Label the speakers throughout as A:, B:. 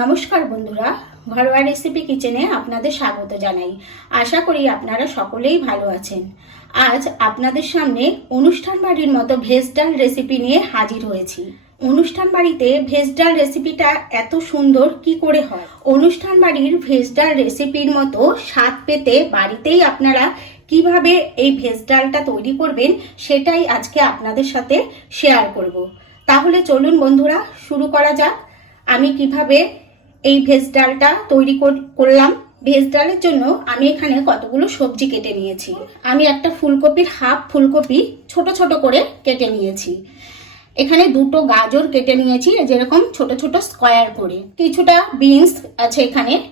A: নমস্কার বন্ধুরা, ঘরোয়া রেসিপি কিচেনে আপনাদের স্বাগত জানাই। আশা করি আপনারা সকলেই ভালো আছেন। আজ আপনাদের সামনে অনুষ্ঠান বাড়ির মতো ভেজ ডাল রেসিপি নিয়ে হাজির হয়েছি। অনুষ্ঠান বাড়িতে ভেজ ডাল রেসিপিটা এত সুন্দর কি করে হয়? অনুষ্ঠান বাড়ির ভেজ ডাল রেসিপির মতো স্বাদ পেতে বাড়িতেই আপনারা কীভাবে এই ভেজ ডালটা তৈরি করবেন সেটাই আজকে আপনাদের সাথে শেয়ার করব। তাহলে চলুন বন্ধুরা, শুরু করা যাক। আমি কীভাবে এই ভেজ ডালটা তৈরি কর- করলাম। ভেজ ডালের জন্য আমি এখানে কতগুলো সবজি কেটে নিয়েছি। আমি একটা ফুলকপির হাফ ফুলকপি ছোট ছোট করে কেটে নিয়েছি। এখানে দুটো গাজর কেটে নিয়েছি, যেরকম ছোট ছোট স্কোয়ার করে। কিছুটা বিনস আছে এখানে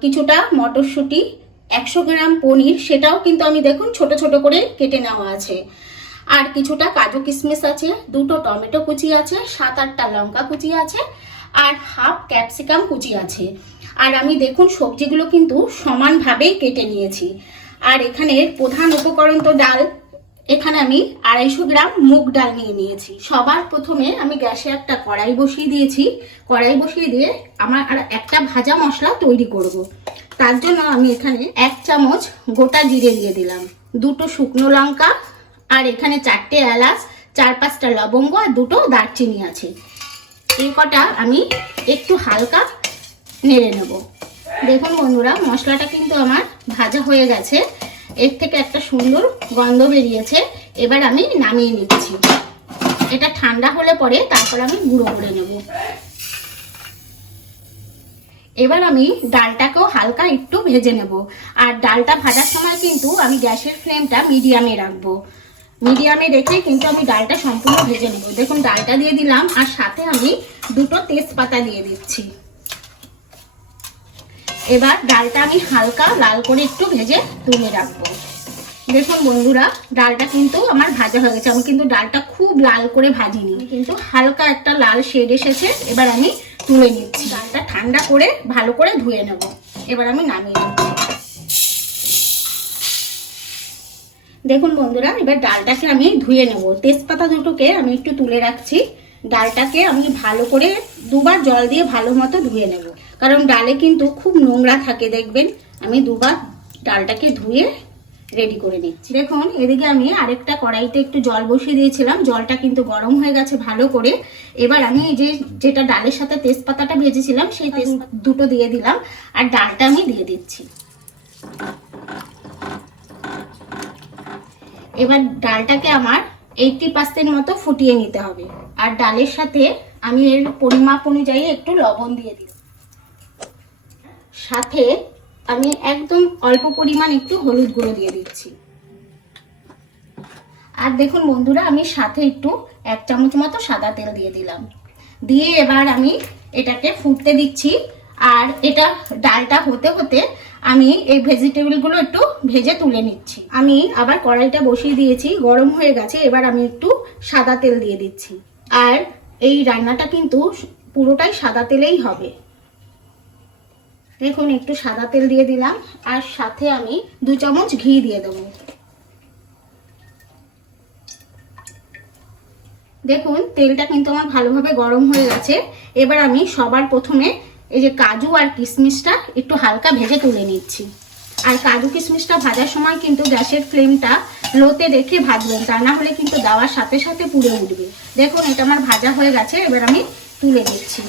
A: কিছুটা মটরশুঁটি, একশো গ্রাম পনির, সেটাও কিন্তু আমি দেখুন ছোট ছোট করে কেটে নেওয়া আছে। আর কিছুটা কাজু কিশমিশ আছে, দুটো টমেটো কুচি আছে, সাত আটটা লঙ্কা কুচি আছে আর হাফ ক্যাপসিকাম কুচি আছে। আর আমি দেখুন, সবজিগুলো কিন্তু সমানভাবেই কেটে নিয়েছি। আর এখানে প্রধান উপকরণ তো ডাল। এখানে আমি আড়াইশো গ্রাম মুগ ডাল নিয়ে নিয়েছি। সবার প্রথমে আমি গ্যাসে একটা কড়াই বসিয়ে দিয়েছি। কড়াই বসিয়ে দিয়ে আমার আর একটা ভাজা মশলা তৈরি করব। তার জন্য আমি এখানে এক চামচ গোটা জিরে দিয়ে দিলাম। দুটো শুকনো লঙ্কা, আর এখানে চারটে এলাচ, চার পাঁচটা লবঙ্গ, আর দুটো দারচিনি আছে। এই কটা আমি একটু হালকা নেড়ে নেব। দেখুন বন্ধুরা, মশলাটা কিন্তু আমার ভাজা হয়ে গেছে। এর থেকে একটা সুন্দর গন্ধ বেরিয়েছে। এবার আমি নামিয়ে নিচ্ছি। এটা ঠান্ডা হলে পরে তারপর আমি গুঁড়ো করে নেব। এবার আমি ডালটাকেও হালকা একটু ভেজে নেব। আর ডালটা ভাজার সময় কিন্তু আমি গ্যাসের ফ্লেমটা মিডিয়ামে রাখব। মিডিয়ামে রেখে কিন্তু আমি ডালটা সম্পূর্ণ ভেজে নেব। দেখুন, ডালটা দিয়ে দিলাম, আর সাথে আমি দুটো তেজপাতা দিয়ে দিচ্ছি। এবার ডালটা আমি হালকা লাল করে একটু ভেজে তুলে রাখব। দেখুন বন্ধুরা, ডালটা কিন্তু আমার ভাজা হয়ে গেছে। আমি কিন্তু ডালটা খুব লাল করে ভাজিনি, কিন্তু হালকা একটা লাল শেড এসেছে। এবার আমি তুলে নিচ্ছি। ডালটা ঠান্ডা করে ভালো করে ধুয়ে নেব। এবার আমি নামিয়ে নিচ্ছি দেখুন বন্ধুরা, এবার ডালটাকে আমি ধুয়ে নেব। তেজপাতা দুটোকে আমি একটু তুলে রাখছি। ডালটাকে আমি ভালো করে দুবার জল দিয়ে ভালো মতো ধুয়ে নেব। কারণ ডালে কিন্তু খুব নোংরা থাকে, দেখবেন। আমি দুবার ডালটাকে ধুয়ে রেডি করে নিচ্ছি। দেখুন, এদিকে আমি আরেকটা কড়াইতে একটু জল বসিয়ে দিয়েছিলাম। জলটা কিন্তু গরম হয়ে গেছে ভালো করে। এবার আমি এই যে, যেটা ডালের সাথে তেজপাতাটা ভেজেছিলাম, সেই তেজপাতা দুটো দিয়ে দিলাম। আর ডালটা আমি দিয়ে দিচ্ছি। এবার ডালটাকে আমার এইটটি পার্সেন্ট মতো ফুটিয়ে নিতে হবে। আর ডালের সাথে আমি এর পরিমাপ অনুযায়ী একটু লবণ দিয়ে দিই। সাথে আমি একদম অল্প পরিমাণ একটু হলুদ গুঁড়ো দিয়ে দিচ্ছি। আর দেখুন বন্ধুরা, আমি সাথে একটু এক চামচ মতো সাদা তেল দিয়ে দিলাম। দিয়ে এবার আমি এটাকে ফুটতে দিচ্ছি। আর এটা ডালটা হতে হতে আমি এই ভেজিটেবলগুলো একটু ভেজে তুলে নিচ্ছি। আমি আবার কড়াইটা বসিয়ে দিয়েছি, গরম হয়ে গেছে, এবার আমি একটু সাদা তেল দিয়ে দিচ্ছি। আর এই রান্নাটা কিন্তু পুরোটাই সাদা তেলেই হবে। দেখুন, একটু সাদা তেল দিয়ে দিলাম, আর সাথে আমি দু চামচ ঘি দিয়ে দেবো। দেখুন, তেলটা কিন্তু আমার ভালোভাবে গরম হয়ে গেছে। এবার আমি সবার প্রথমে এই যে কাজু আর কিশমিশটা একটু হালকা ভেজে তুলে নিচ্ছি। আর কাজু কিশমিশটা ভাজার সময় কিন্তু গ্যাসের ফ্লেমটা লোতে রেখে ভাজবেন, তা না হলে কিন্তু দেওয়ার সাথে সাথে পুড়ে উঠবে। দেখুন, এটা আমার ভাজা হয়ে গেছে, এবার আমি তুলে দিচ্ছি।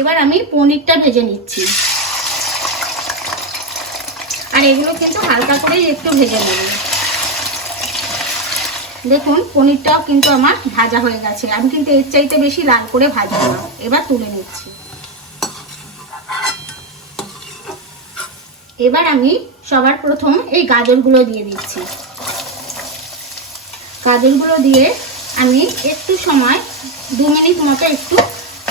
A: এবার আমি পনিরটা ভেজে নিচ্ছি। আর এগুলো কিন্তু হালকা করে একটু ভেজে নেব। দেখুন, পনিরটাও কিন্তু আমার ভাজা হয়ে গেছে। আমি কিন্তু এর চাইতে বেশি লাল করে ভাজবো না। এবার তুলে নিচ্ছি। এবার আমি সবার প্রথম এই গাজরগুলো দিয়ে দিচ্ছি। গাজরগুলো দিয়ে আমি একটু সময়, দু মিনিট মতো একটু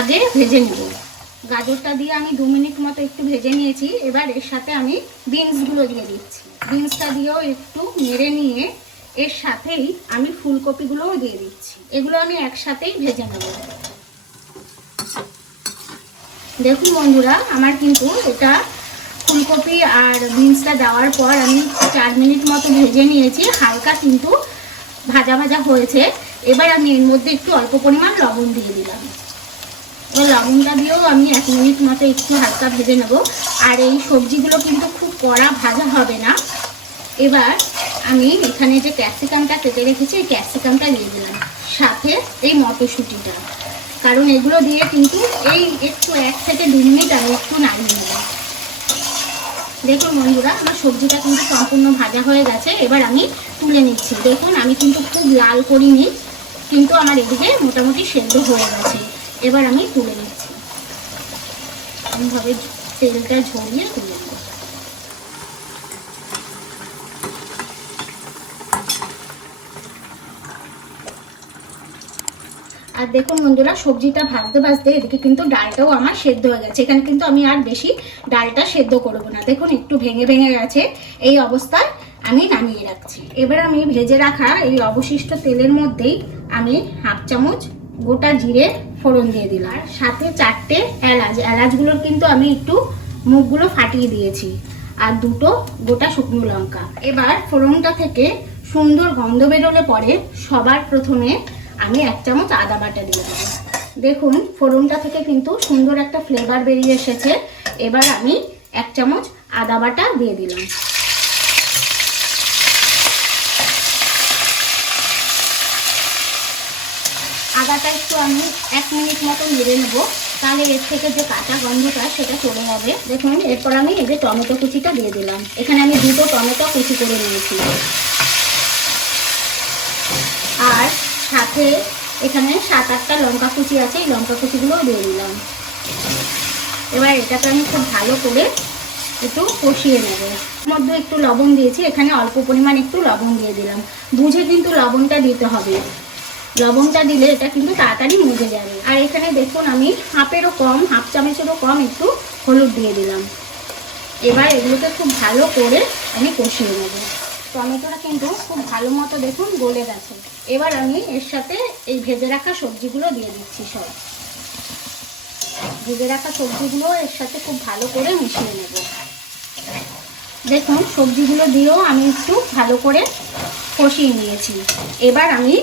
A: আগে ভেজে নেব। গাজরটা দিয়ে আমি দু মিনিট মতো একটু ভেজে নিয়েছি। এবার এর সাথে আমি বিনসগুলো দিয়ে দিচ্ছি। বিনসটা দিয়েও একটু নেড়ে নিয়ে এর সাথেই আমি ফুলকপিগুলোও দিয়ে দিচ্ছি। এগুলো আমি একসাথেই ভেজে নেব। দেখুন বন্ধুরা, আমার কিন্তু এটা ফুলকপি আর বিনসটা দেওয়ার পর আমি চার মিনিট মতো ভেজে নিয়েছি। হালকা কিন্তু ভাজা ভাজা হয়েছে। এবার আমি এর মধ্যে একটু অল্প পরিমাণ লবণ দিয়ে দিলাম। এবার লবণটা দিয়েও আমি এক মিনিট মতো একটু হালকা ভেজে নেব। আর এই সবজিগুলো কিন্তু খুব কড়া ভাজা হবে না। এবার আমি এখানে যে ক্যাপসিকামটা কেটে রেখেছি, এই ক্যাপসিকামটা দিয়ে দিলাম। সাথে এই মটরশুঁটিটা। কারণ এগুলো দিয়ে কিন্তু এই একটু এক থেকে দু মিনিট আমি একটু নাড়িয়ে নেব। দেখুন বন্ধুরা, আমার সবজিটা কিন্তু সম্পূর্ণ ভাজা হয়ে গেছে। এবার আমি তুলে নিচ্ছি। দেখুন, আমি কিন্তু খুব লাল করিনি, কিন্তু আমার এদিকে মোটামুটি সেদ্ধ হয়ে গেছে। এবার আমি তুলে নিচ্ছি। এইভাবে তেলটা ঝরিয়ে তুলে আর দেখুন বন্ধুরা, সবজিটা ভাজতে ভাজতে এদিকে কিন্তু ডালটাও আমার সেদ্ধ হয়ে গেছে। এখানে কিন্তু আমি আর বেশি ডালটা সেদ্ধ করব না। দেখুন, একটু ভেঙে ভেঙে গেছে। এই অবস্থায় আমি নামিয়ে রাখছি। এবার আমি ভেজে রাখা এই অবশিষ্ট তেলের মধ্যেই আমি হাফ চামচ গোটা জিরে ফোড়ন দিয়ে দিলাম। আর সাথে চারটে এলাচ। এলাচগুলোর কিন্তু আমি একটু মুখগুলো ফাটিয়ে দিয়েছি। আর দুটো গোটা শুকনো লঙ্কা। এবার ফোড়নটা থেকে সুন্দর গন্ধ বেরোলে পরে সবার প্রথমে আমি এক চামচ আদা বাটা দিয়ে দেবো। দেখুন, ফোড়নটা থেকে কিন্তু সুন্দর একটা ফ্লেভার বেরিয়ে এসেছে। এবার আমি এক চামচ আদা বাটা দিয়ে দিলাম। আদাটা একটু আমি এক মিনিট মতো নেড়ে নেব। তাহলে এর থেকে যে কাঁচা গন্ধটা, সেটা চলে যাবে। দেখুন, এরপর আমি এই যে টমেটো কুচিটা দিয়ে দিলাম। এখানে আমি দুটো টমেটো কুচি করে নিয়েছি। আর সাথে এখানে সাত আটটা লঙ্কা কুচি আছে, এই লঙ্কা কুচিগুলোও দিয়ে দিলাম। এবার এটাকে আমি খুব ভালো করে একটু কষিয়ে নেব। মধ্যে একটু লবণ দিয়েছি, এখানে অল্প পরিমাণ একটু লবণ দিয়ে দিলাম। বুঝে কিন্তু লবণটা দিতে হবে। লবণটা দিলে এটা কিন্তু তাড়াতাড়ি মজে যাবে। আর এখানে দেখুন আমি হাফেরও কম হাফ চামচেরও কম একটু হলুদ দিয়ে দিলাম। এবার এগুলোকে খুব ভালো করে আমি কষিয়ে নেব। টমেটোটা কিন্তু খুব ভালো মতো দেখুন গলে গেছে। এবার আমি এর সাথে এই ভেজে রাখা সবজিগুলো দিয়ে দিচ্ছি সব। ভেজে রাখা সবজিগুলো এর সাথে খুব ভালো করে মিশিয়ে নেব। দেখুন, সবজিগুলো দিয়েও আমি একটু ভালো করে কষিয়ে নিয়েছি। এবার আমি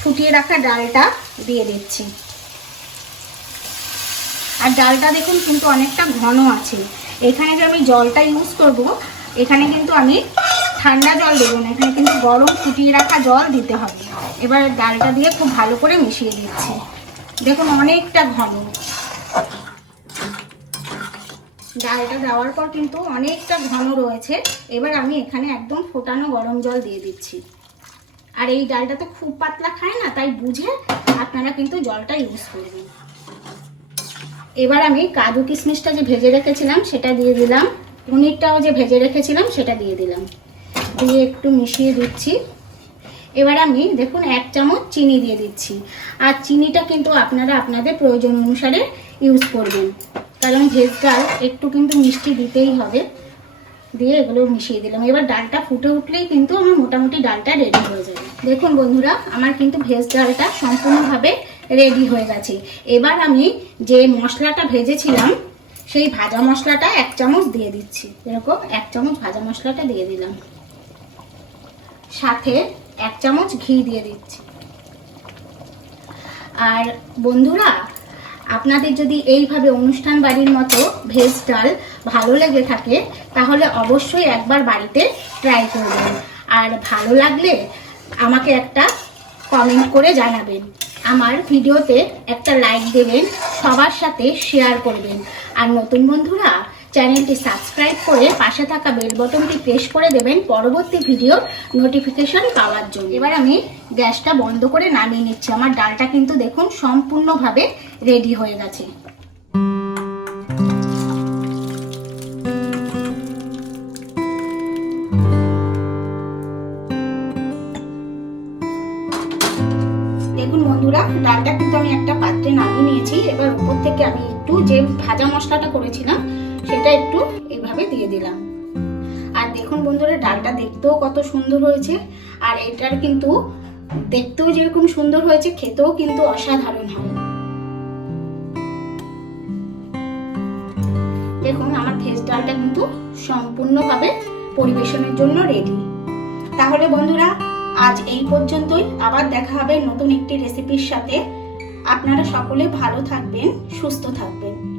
A: ফুটিয়ে রাখা ডালটা দিয়ে দিচ্ছি। আর ডালটা দেখুন কিন্তু অনেকটা ঘন আছে। এখানে যে আমি জলটা ইউজ করব, এখানে কিন্তু আমি ঠান্ডা জল দেবো না, এখানে কিন্তু গরম ফুটিয়ে রাখা জল দিতে হবে। এবার ডালটা দিয়ে খুব ভালো করে মিশিয়ে দিচ্ছি। দেখুন, অনেকটা ঘন। ডালটা দেওয়ার পর কিন্তু অনেকটা ঘন রয়েছে। এবার আমি এখানে একদম ফোটানো গরম জল দিয়ে দিচ্ছি। আর এই ডালটা তো খুব পাতলা খায় না, তাই বুঝে আপনারা কিন্তু জলটা ইউজ করবেন। এবার আমি কাজু কিশমিশটা যে ভেজে রেখেছিলাম, সেটা দিয়ে দিলাম। পনিরটাও যে ভেজে রেখেছিলাম, সেটা দিয়ে দিলাম। দিয়ে একটু মিশিয়ে দিচ্ছি। এবার আমি দেখুন, এক চামচ চিনি দিয়ে দিচ্ছি। আর চিনিটা কিন্তু আপনারা আপনাদের প্রয়োজন অনুসারে ইউজ করবেন। কারণ ভেজ ডাল একটু কিন্তু মিষ্টি দিতেই হবে। দিয়ে এগুলো মিশিয়ে দিলাম। এবার ডালটা ফুটে উঠলেই কিন্তু আমার মোটামুটি ডালটা রেডি হয়ে যাবে। দেখুন বন্ধুরা, আমার কিন্তু ভেজ ডালটা সম্পূর্ণভাবে রেডি হয়ে গেছে। এবার আমি যে মশলাটা ভেজেছিলাম, সেই ভাজা মশলাটা এক চামচ দিয়ে দিচ্ছি। এরকম এক চামচ ভাজা মশলাটা দিয়ে দিলাম। সাথে এক চামচ ঘি দিয়ে দিচ্ছি। আর বন্ধুরা, আপনাদের যদি এইভাবে অনুষ্ঠান বাড়ির মতো ভেজ ডাল ভালো লেগে থাকে, তাহলে অবশ্যই একবার বাড়িতে ট্রাই করবেন। আর ভালো লাগলে আমাকে একটা কমেন্ট করে জানাবেন। আমার ভিডিওতে একটা লাইক দেবেন, সবার সাথে শেয়ার করবেন। আর নতুন বন্ধুরা চ্যানেলটি সাবস্ক্রাইব করে পাশে থাকা বেল বটনটি প্রেস করে দেবেন পরবর্তী ভিডিওর নোটিফিকেশন পাওয়ার জন্য। এবার আমি গ্যাসটা বন্ধ করে নামিয়ে নিচ্ছি। আমার ডালটা কিন্তু দেখুন সম্পূর্ণভাবে রেডি হয়ে গেছে। দেখুন বন্ধুরা, ডালটা কিন্তু আমি একটা পাত্রে নামিয়ে নিয়েছি। এবার উপর থেকে আমি একটু যে ভাজা মশলাটা করেছিলাম সেটা একটু এভাবে দিয়ে দিলাম। আর দেখুন বন্ধুরা, ডালটা দেখতেও কত সুন্দর হয়েছে। আর এটার কিন্তু দেখতেও যেরকম সুন্দর হয়েছে, খেতেও কিন্তু অসাধারণ হবে দেখুন, আমার ভেজ ডালটা কিন্তু সম্পূর্ণভাবে পরিবেশনের জন্য রেডি তাহলে বন্ধুরা, আজ এই পর্যন্তই। আবার দেখা হবে নতুন একটি রেসিপির সাথে। আপনারা সকলে ভালো থাকবেন, সুস্থ থাকবেন।